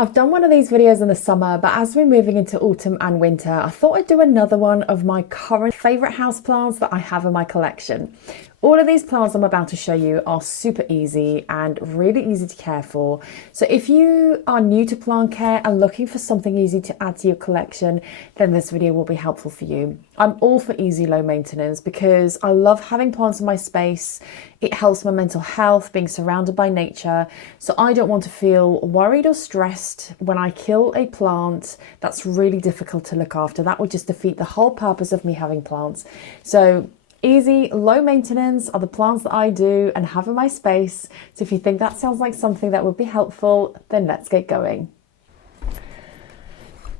I've done one of these videos in the summer, but as we're moving into autumn and winter, I thought I'd do another one of my current favourite houseplants that I have in my collection. All of these plants I'm about to show you are super easy and really easy to care for. So if you are new to plant care and looking for something easy to add to your collection, then this video will be helpful for you. I'm all for easy, low maintenance because I love having plants in my space. It helps my mental health, being surrounded by nature. So I don't want to feel worried or stressed when I kill a plant that's really difficult to look after. That would just defeat the whole purpose of me having plants. So easy, low maintenance are the plants that I do and have in my space. So if you think that sounds like something that would be helpful, then let's get going.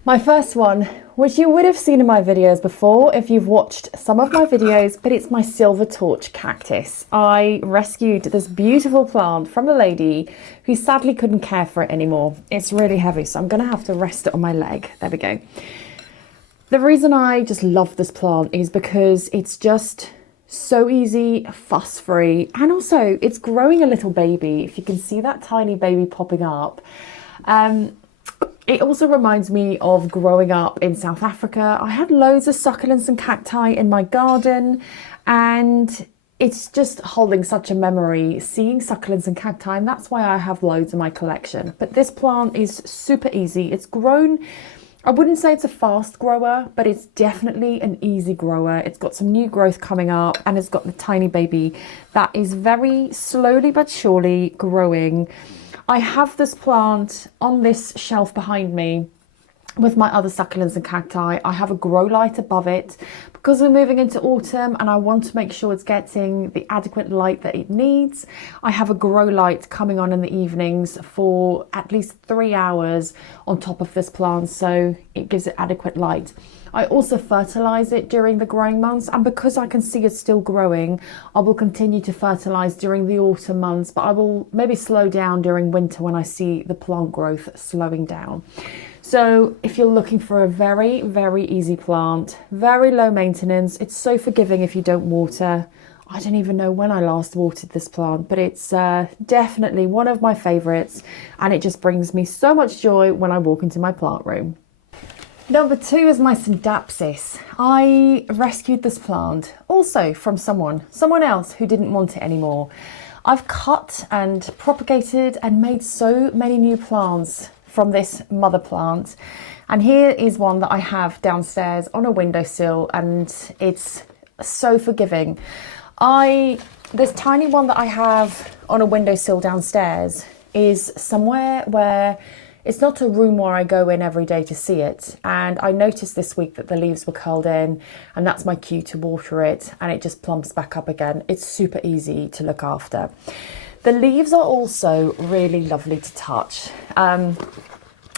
My first one, which you would have seen in my videos before if you've watched some of my videos, but it's my silver torch cactus. I rescued this beautiful plant from a lady who sadly couldn't care for it anymore. It's really heavy, so I'm going to have to rest it on my leg. There we go. The reason I just love this plant is because it's just so easy, fuss-free, and also it's growing a little baby. If you can see that tiny baby popping up. It also reminds me of growing up in South Africa. I had loads of succulents and cacti in my garden, and it's just holding such a memory, seeing succulents and cacti, and that's why I have loads in my collection. But this plant is super easy. It's grown, I wouldn't say it's a fast grower, but it's definitely an easy grower. It's got some new growth coming up, and it's got the tiny baby that is very slowly but surely growing. I have this plant on this shelf behind me with my other succulents and cacti. I have a grow light above it because we're moving into autumn and I want to make sure it's getting the adequate light that it needs. I have a grow light coming on in the evenings for at least 3 hours on top of this plant, so it gives it adequate light. I also fertilize it during the growing months, and because I can see it's still growing, I will continue to fertilize during the autumn months, but I will maybe slow down during winter when I see the plant growth slowing down. So if you're looking for a very, very easy plant, very low maintenance, it's so forgiving if you don't water. I don't even know when I last watered this plant, but it's definitely one of my favorites, and it just brings me so much joy when I walk into my plant room. Number 2 is my Scindapsus. I rescued this plant also from someone else who didn't want it anymore. I've cut and propagated and made so many new plants from this mother plant, and here is one that I have downstairs on a windowsill, and it's so forgiving. This tiny one that I have on a windowsill downstairs is somewhere where it's not a room where I go in every day to see it, and I noticed this week that the leaves were curled in, and that's my cue to water it, and it just plumps back up again. It's super easy to look after. The leaves are also really lovely to touch.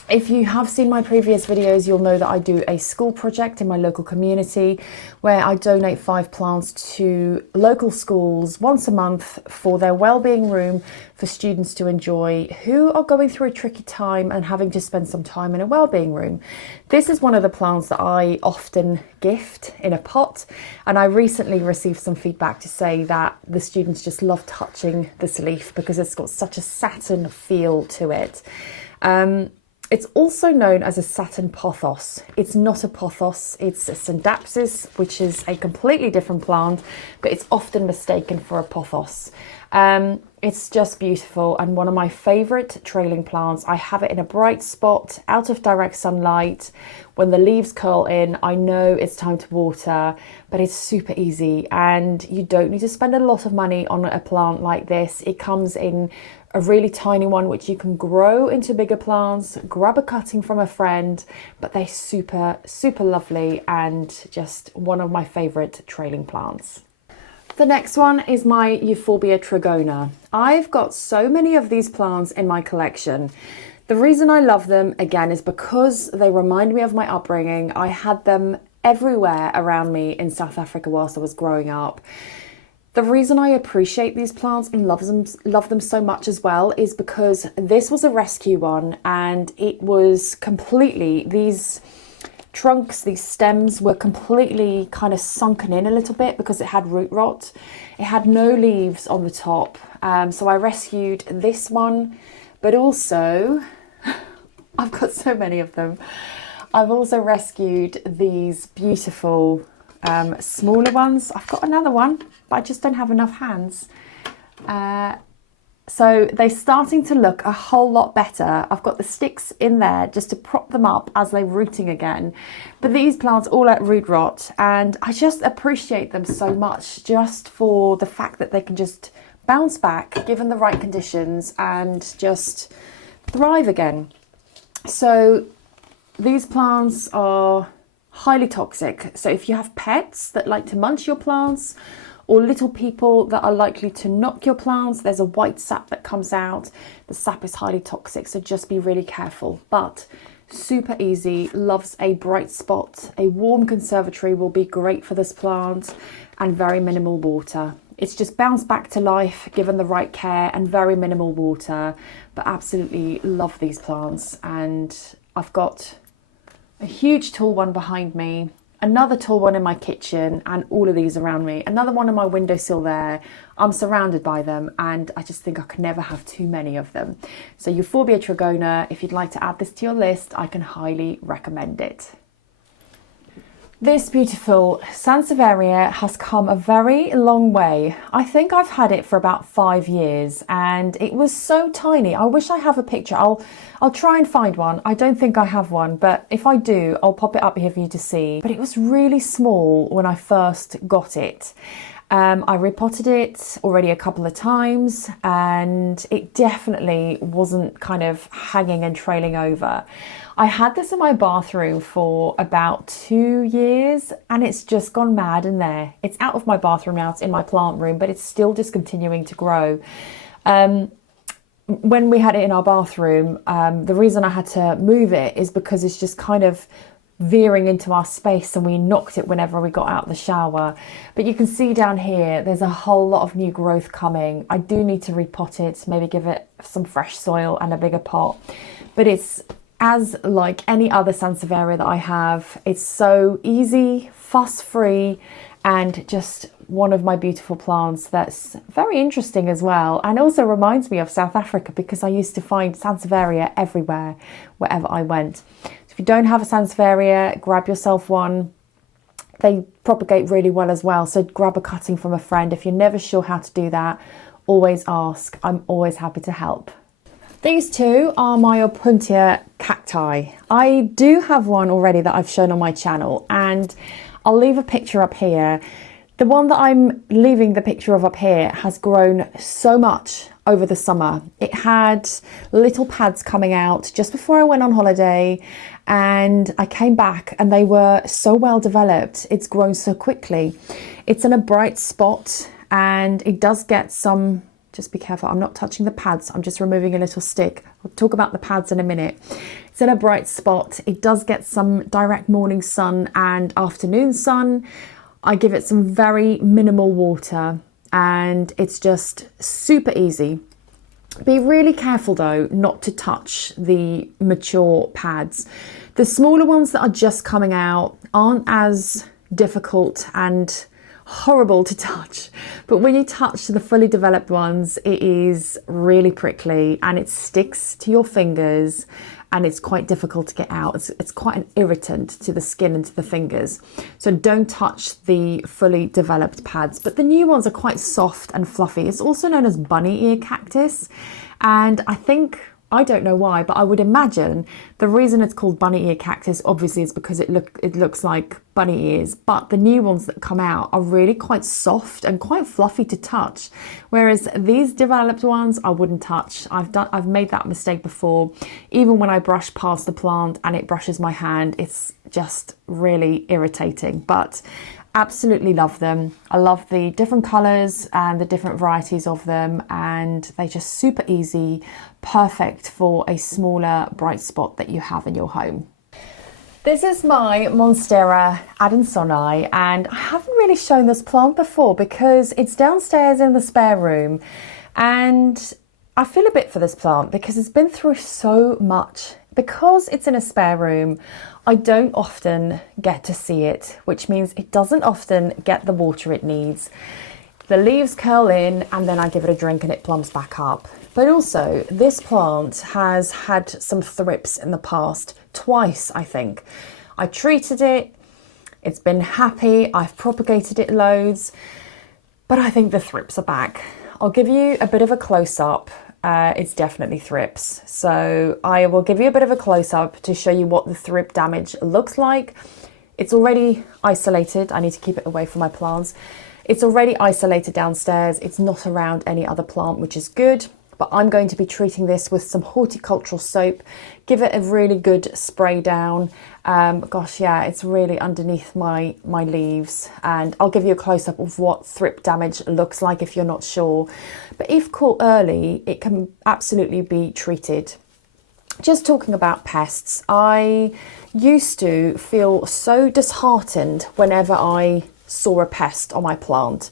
If you have seen my previous videos, you'll know that I do a school project in my local community where I donate 5 plants to local schools once a month for their wellbeing room for students to enjoy who are going through a tricky time and having to spend some time in a wellbeing room. This is one of the plants that I often gift in a pot, and I recently received some feedback to say that the students just love touching this leaf because it's got such a satin feel to it. It's also known as a satin pothos. It's not a pothos, it's a Scindapsus, which is a completely different plant, but it's often mistaken for a pothos. It's just beautiful and one of my favourite trailing plants. I have it in a bright spot, out of direct sunlight. When the leaves curl in, I know it's time to water, but it's super easy and you don't need to spend a lot of money on a plant like this. It comes in a really tiny one which you can grow into bigger plants, grab a cutting from a friend, but they're super, super lovely and just one of my favourite trailing plants. The next one is my Euphorbia trigona. I've got so many of these plants in my collection. The reason I love them, again, is because they remind me of my upbringing. I had them everywhere around me in South Africa whilst I was growing up. The reason I appreciate these plants and love them so much as well is because this was a rescue one, and it was completely, these trunks, these stems were completely kind of sunken in a little bit because it had root rot. It had no leaves on the top. So I rescued this one, but also I've got so many of them. I've also rescued these beautiful smaller ones. I've got another one, but I just don't have enough hands. So they're starting to look a whole lot better. I've got the sticks in there just to prop them up as they're rooting again. But these plants all at root rot, and I just appreciate them so much just for the fact that they can just bounce back given the right conditions and just thrive again. So these plants are highly toxic. So if you have pets that like to munch your plants, or little people that are likely to knock your plants, there's a white sap that comes out. The sap is highly toxic, so just be really careful. But super easy, loves a bright spot. A warm conservatory will be great for this plant, and very minimal water. It's just bounced back to life given the right care and very minimal water. But absolutely love these plants. And I've got a huge tall one behind me, another tall one in my kitchen, and all of these around me. Another one on my windowsill there. I'm surrounded by them, and I just think I could never have too many of them. So Euphorbia trigona, if you'd like to add this to your list, I can highly recommend it. This beautiful Sansevieria has come a very long way. I think I've had it for about 5 years, and it was so tiny. I wish I have a picture. I'll try and find one. I don't think I have one, but if I do, I'll pop it up here for you to see. But it was really small when I first got it. I repotted it already a couple of times, and it definitely wasn't kind of hanging and trailing over. I had this in my bathroom for about 2 years, and it's just gone mad in there. It's out of my bathroom now, it's in my plant room, but it's still just continuing to grow. When we had it in our bathroom, the reason I had to move it is because it's just kind of veering into our space, and we knocked it whenever we got out of the shower. But you can see down here there's a whole lot of new growth coming. I do need to repot it, maybe give it some fresh soil and a bigger pot. But it's as like any other Sansevieria that I have. It's so easy, fuss-free, and just one of my beautiful plants that's very interesting as well, and also reminds me of South Africa, because I used to find Sansevieria everywhere wherever I went. If you don't have a Sansevieria, grab yourself one. They propagate really well as well, so grab a cutting from a friend. If you're never sure how to do that, always ask. I'm always happy to help. These two are my Opuntia cacti. I do have one already that I've shown on my channel, and I'll leave a picture up here. The one that I'm leaving the picture of up here has grown so much over the summer. It had little pads coming out just before I went on holiday, and I came back and they were so well developed. It's grown so quickly. It's in a bright spot, and it does get some, just be careful, I'm not touching the pads, I'm just removing a little stick. I'll talk about the pads in a minute. It's in a bright spot. It does get some direct morning sun and afternoon sun. I give it some very minimal water, and it's just super easy. Be really careful though not to touch the mature pads. The smaller ones that are just coming out aren't as difficult and horrible to touch, but when you touch the fully developed ones, it is really prickly and it sticks to your fingers, and it's quite difficult to get out. It's quite an irritant to the skin and to the fingers. So don't touch the fully developed pads. But the new ones are quite soft and fluffy. It's also known as bunny ear cactus. And I don't know why, but I would imagine the reason it's called bunny ear cactus obviously is because it looks like bunny ears, but the new ones that come out are really quite soft and quite fluffy to touch, whereas these developed ones I wouldn't touch. I've made that mistake before. Even when I brush past the plant and it brushes my hand, it's just really irritating. But absolutely love them. I love the different colours and the different varieties of them, and they're just super easy, perfect for a smaller bright spot that you have in your home. This is my Monstera adansonii, and I haven't really shown this plant before because it's downstairs in the spare room, and I feel a bit for this plant because it's been through so much. Because it's in a spare room, I don't often get to see it, which means it doesn't often get the water it needs. The leaves curl in and then I give it a drink and it plumps back up. But also, this plant has had some thrips in the past, twice I think. I treated it, it's been happy, I've propagated it loads, but I think the thrips are back. I'll give you a bit of a close-up. It's definitely thrips. So I will give you a bit of a close-up to show you what the thrip damage looks like. It's already isolated. I need to keep it away from my plants. It's already isolated downstairs. It's not around any other plant, which is good. But I'm going to be treating this with some horticultural soap. Give it a really good spray down. Gosh, yeah, it's really underneath my leaves. And I'll give you a close-up of what thrip damage looks like if you're not sure. But if caught early, it can absolutely be treated. Just talking about pests, I used to feel so disheartened whenever I saw a pest on my plant.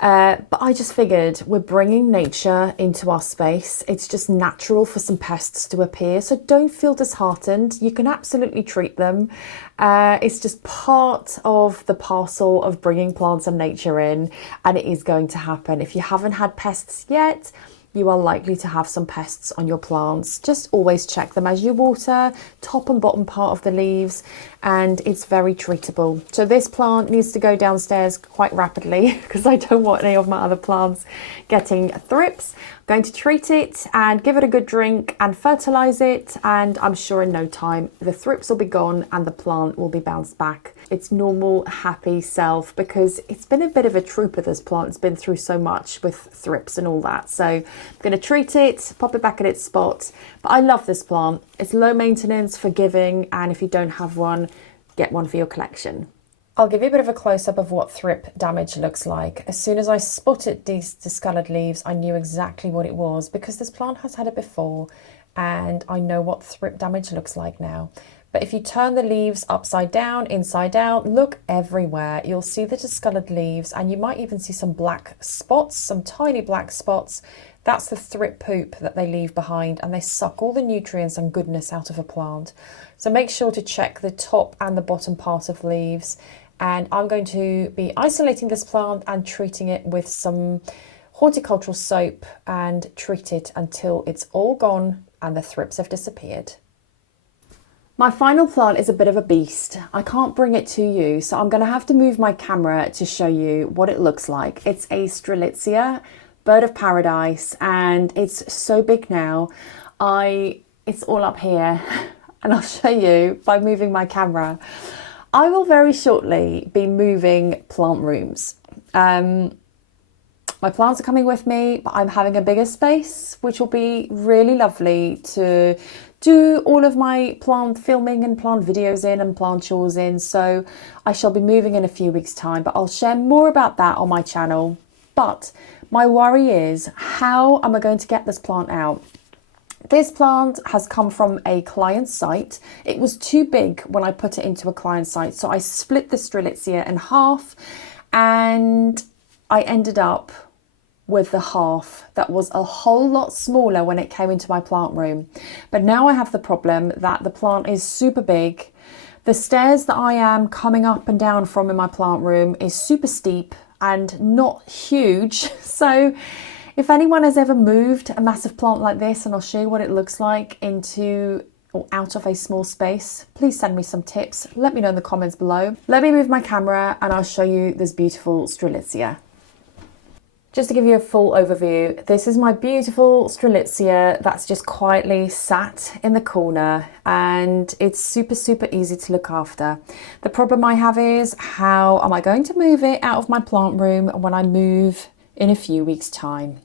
But I just figured we're bringing nature into our space. It's just natural for some pests to appear. So don't feel disheartened. You can absolutely treat them. It's just part of the parcel of bringing plants and nature in, and it is going to happen. If you haven't had pests yet, you are likely to have some pests on your plants. Just always check them as you water, top and bottom part of the leaves, and it's very treatable. So this plant needs to go downstairs quite rapidly because I don't want any of my other plants getting thrips. I'm going to treat it and give it a good drink and fertilize it, and I'm sure in no time the thrips will be gone and the plant will be bounced back its normal happy self, because it's been a bit of a trooper, this plant. It's been through so much with thrips and all that. So I'm going to treat it, pop it back at its spot. But I love this plant. It's low maintenance, forgiving, and if you don't have one, get one for your collection. I'll give you a bit of a close-up of what thrip damage looks like. As soon as I spotted these discoloured leaves, I knew exactly what it was, because this plant has had it before and I know what thrip damage looks like now. But if you turn the leaves upside down, inside out, look everywhere, you'll see the discoloured leaves, and you might even see some black spots, some tiny black spots. That's the thrip poop that they leave behind, and they suck all the nutrients and goodness out of a plant. So make sure to check the top and the bottom part of leaves. And I'm going to be isolating this plant and treating it with some horticultural soap and treat it until it's all gone and the thrips have disappeared. My final plant is a bit of a beast. I can't bring it to you, so I'm going to have to move my camera to show you what it looks like. It's a Strelitzia, bird of paradise, and it's so big now. It's all up here, and I'll show you by moving my camera. I will very shortly be moving plant rooms. My plants are coming with me, but I'm having a bigger space, which will be really lovely to do all of my plant filming and plant videos in and plant chores in. So I shall be moving in a few weeks' time, but I'll share more about that on my channel. But my worry is, how am I going to get this plant out? This plant has come from a client site. It was too big when I put it into a client site, so I split the Strelitzia in half, and I ended up with the half that was a whole lot smaller when it came into my plant room. But now I have the problem that the plant is super big. The stairs that I am coming up and down from in my plant room is super steep and not huge. So if anyone has ever moved a massive plant like this, and I'll show you what it looks like, into or out of a small space, please send me some tips. Let me know in the comments below. Let me move my camera and I'll show you this beautiful Strelitzia. Just to give you a full overview, this is my beautiful Strelitzia that's just quietly sat in the corner, and it's super, super easy to look after. The problem I have is, how am I going to move it out of my plant room when I move in a few weeks' time?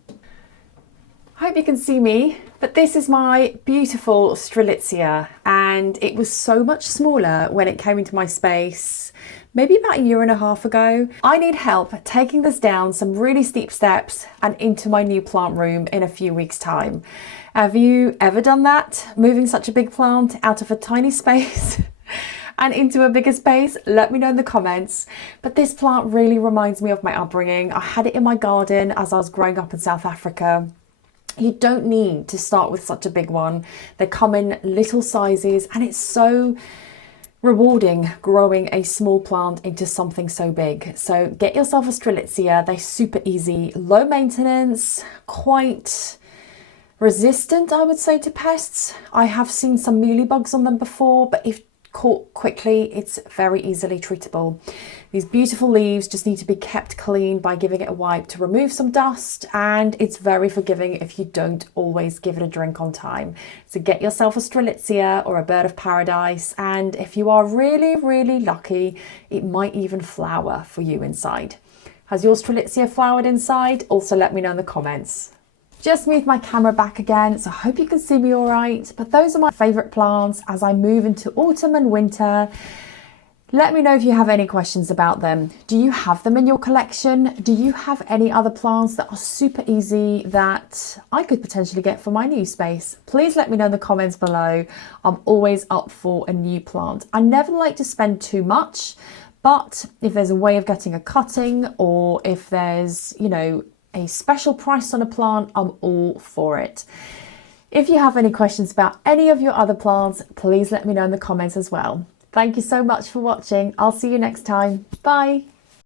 I hope you can see me, but this is my beautiful Strelitzia, and it was so much smaller when it came into my space maybe about a year and a half ago. I need help taking this down some really steep steps and into my new plant room in a few weeks' time. Have you ever done that? Moving such a big plant out of a tiny space and into a bigger space? Let me know in the comments. But this plant really reminds me of my upbringing. I had it in my garden as I was growing up in South Africa. You don't need to start with such a big one. They come in little sizes, and it's so rewarding growing a small plant into something so big. So get yourself a Strelitzia. They're super easy, low maintenance, quite resistant, I would say, to pests. I have seen some mealybugs on them before, but if caught quickly, it's very easily treatable. These beautiful leaves just need to be kept clean by giving it a wipe to remove some dust, and it's very forgiving if you don't always give it a drink on time. So get yourself a Strelitzia or a bird of paradise, and if you are really, really lucky, it might even flower for you inside. Has your Strelitzia flowered inside? Also let me know in the comments. Just moved my camera back again, so I hope you can see me all right. But those are my favourite plants as I move into autumn and winter. Let me know if you have any questions about them. Do you have them in your collection? Do you have any other plants that are super easy that I could potentially get for my new space? Please let me know in the comments below. I'm always up for a new plant. I never like to spend too much, but if there's a way of getting a cutting, or if there's, you know, a special price on a plant, I'm all for it. If you have any questions about any of your other plants, please let me know in the comments as well. Thank you so much for watching. I'll see you next time. Bye.